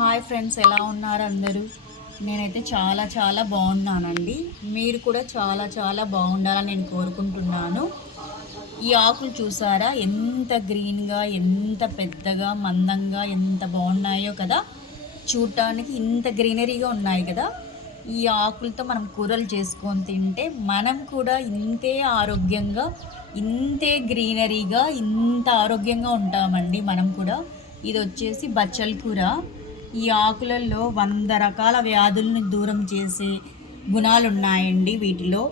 Hi friends ఎలా ఉన్నారు అందరూ? నేనైతే చాలా చాలా బాగున్నానండి. మీరు కూడా చాలా చాలా బాగుండాలని నేను కోరుకుంటున్నాను. ఈ ఆకులు చూసారా? ఎంత గ్రీన్గా ఎంత పెద్దగా మందంగా ఎంత బాగున్నాయో కదా? చూడటానికి ఇంత గ్రీనరీగా ఉన్నాయి కదా? ఈ ఆకులతో మనం కూరలు చేసుకొని తింటే మనం కూడా ఇంతే ఆరోగ్యంగా ఇంతే గ్రీనరీగా ఇంత ఆరోగ్యంగా ఉంటామండి మనం కూడా. ఇది వచ్చేసి బచ్చల కూర. ఈ ఆకులలో వంద రకాల వ్యాధులను దూరం చేసే గుణాలు ఉన్నాయండి వీటిలో.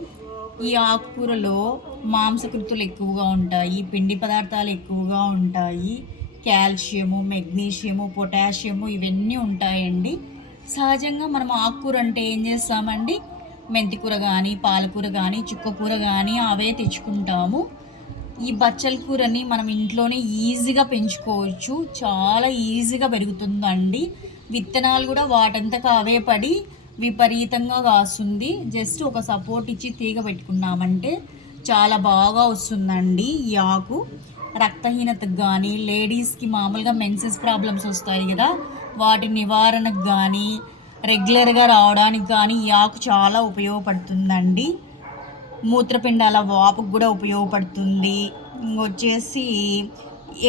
ఈ ఆకుకూరలో మాంసకృతులు ఎక్కువగా ఉంటాయి పిండి పదార్థాలు ఎక్కువగా ఉంటాయి కాల్షియము మెగ్నీషియము పొటాషియము ఇవన్నీ ఉంటాయండి. సహజంగా మనం ఆకుకూర అంటే ఏం చేస్తామండి? మెంతికూర కానీ పాలకూర కానీ చుక్కకూర కానీ అవే తెచ్చుకుంటాము. ఈ బచ్చల కూరని మనం ఇంట్లోనే ఈజీగా పెంచుకోవచ్చు. చాలా ఈజీగా పెరుగుతుందండి. విత్తనాలు కూడా వాటంతకు అవే పడి విపరీతంగా కాస్తుంది. జస్ట్ ఒక సపోర్ట్ ఇచ్చి తీగ పెట్టుకున్నామంటే చాలా బాగా వస్తుందండి ఈ ఆకు. రక్తహీనతకు కానీ లేడీస్కి మామూలుగా మెన్సెస్ ప్రాబ్లమ్స్ వస్తాయి కదా వాటి నివారణకు కానీ రెగ్యులర్గా రావడానికి కానీ ఈ ఆకు చాలా ఉపయోగపడుతుందండి. మూత్రపిండాల వాపుకు కూడా ఉపయోగపడుతుంది. వచ్చేసి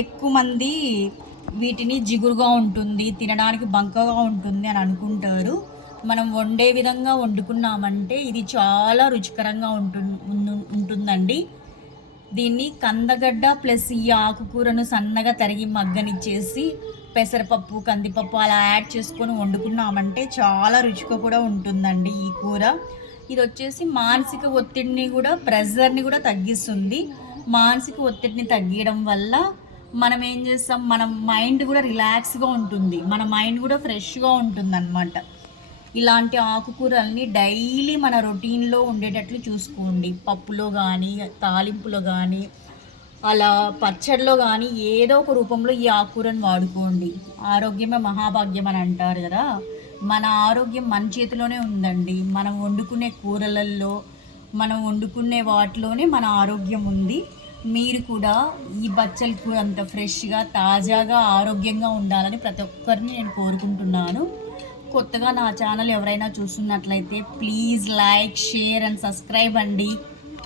ఎక్కువ మంది వీటిని జిగురుగా ఉంటుంది తినడానికి బంకగా ఉంటుంది అని అనుకుంటారు. మనం వండే విధంగా వండుకున్నామంటే ఇది చాలా రుచికరంగా ఉంటు ఉంటుందండి. దీన్ని కందగడ్డ ప్లస్ ఈ ఆకుకూరను సన్నగా తరిగి మగ్గనిచ్చేసి పెసరపప్పు కందిపప్పు అలా యాడ్ చేసుకొని వండుకున్నామంటే చాలా రుచిగా కూడా ఉంటుందండి ఈ కూర. ఇది వచ్చేసి మానసిక ఒత్తిడిని కూడా ప్రెషర్ని కూడా తగ్గిస్తుంది. మానసిక ఒత్తిడిని తగ్గించడం వల్ల మనం ఏం చేస్తాం? మన మైండ్ కూడా రిలాక్స్గా ఉంటుంది. మన మైండ్ కూడా ఫ్రెష్గా ఉంటుంది అనమాట ఇలాంటి ఆకుకూరల్ని డైలీ మన రొటీన్లో ఉండేటట్లు చూసుకోండి. పప్పులో కానీ తాలింపులో కానీ అలా పచ్చడిలో కానీ ఏదో ఒక రూపంలో ఈ ఆకుకూరను వాడుకోండి. ఆరోగ్యమే మహాభాగ్యం అని అంటారు కదా? మన ఆరోగ్యం మన చేతిలోనే ఉందండి. మనం వండుకునే కూరలలో మనం వండుకునే వాటిలోనే మన ఆరోగ్యం ఉంది. మీరు కూడా ఈ బచ్చల కూర అంత ఫ్రెష్గా తాజాగా ఆరోగ్యంగా ఉండాలని ప్రతి ఒక్కరిని నేను కోరుకుంటున్నాను. కొత్తగా నా ఛానల్ ఎవరైనా చూస్తున్నట్లయితే please like share and subscribe అండి.